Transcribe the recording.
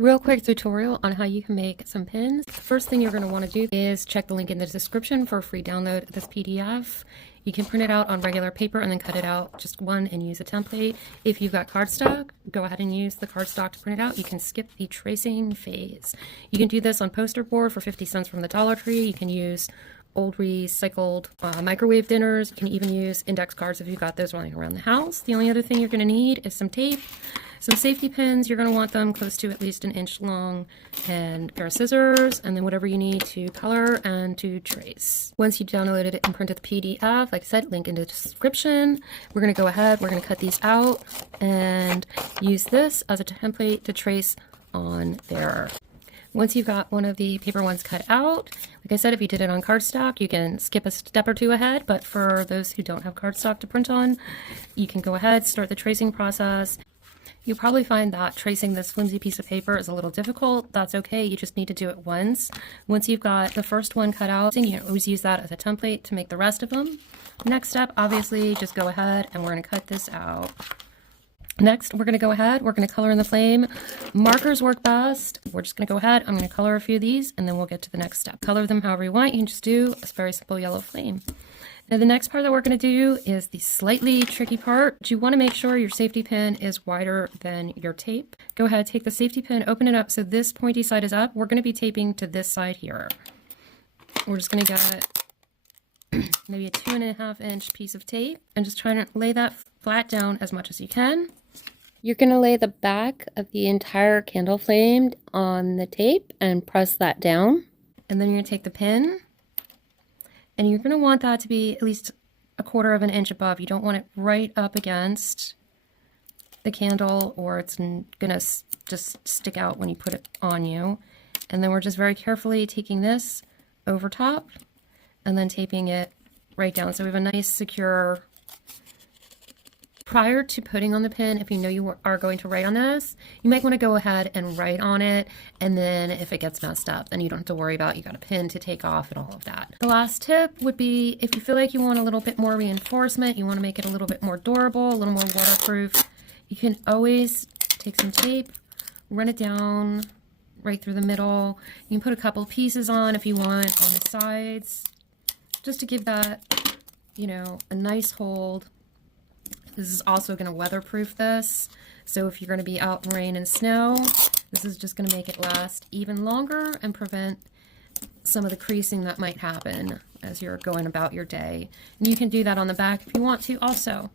Real quick tutorial on how you can make some pins. The first thing you're going to want to do is check the link in the description for a free download of this PDF. You can print it out on regular paper and then cut it out just one and use a template. If you've got cardstock, go ahead and use the cardstock to print it out. You can skip the tracing phase. You can do this on poster board for 50 cents from the Dollar Tree. You can use old recycled microwave dinners. You can even use index cards if you've got those running around the house. The only other thing you're going to need is some tape, some safety pins. You're going to want them close to at least an inch long, and a pair of scissors, and then whatever you need to color and to trace. Once you've downloaded it and printed the PDF, like I said, link in the description, we're going to go ahead, we're going to cut these out and use this as a template to trace on there. Once you've got one of the paper ones cut out, like I said, if you did it on cardstock, you can skip a step or two ahead, but for those who don't have cardstock to print on, you can go ahead, start the tracing process. You'll probably find that tracing this flimsy piece of paper is a little difficult. That's okay, you just need to do it once. Once you've got the first one cut out, you can always use that as a template to make the rest of them. Next step, obviously, just go ahead and we're going to cut this out. Next, we're going to go ahead, we're going to color in the flame. Markers work best. We're just going to go ahead, I'm going to color a few of these, and then we'll get to the next step. Color them however you want. You can just do a very simple yellow flame. Now the next part that we're going to do is the slightly tricky part. You want to make sure your safety pin is wider than your tape. Go ahead, take the safety pin, open it up so this pointy side is up. We're going to be taping to this side here. We're just going to get maybe a 2.5 inch piece of tape and just try to lay that flat down as much as you can. You're going to lay the back of the entire candle flame on the tape and press that down. And then you're going to take the pin and you're going to want that to be at least 1/4 inch above. You don't want it right up against the candle or it's going to just stick out when you put it on you. And then we're just very carefully taking this over top and then taping it right down. So we have a nice secure. Prior to putting on the pin, if you know you are going to write on this, you might want to go ahead and write on it, and then if it gets messed up, then you don't have to worry about you got a pin to take off and all of that. The last tip would be if you feel like you want a little bit more reinforcement, you want to make it a little bit more durable, a little more waterproof, you can always take some tape, run it down right through the middle. You can put a couple pieces on if you want on the sides, just to give that, you know, a nice hold. This is also going to weatherproof this, so if you're going to be out in rain and snow, this is just going to make it last even longer and prevent some of the creasing that might happen as you're going about your day. And you can do that on the back if you want to also.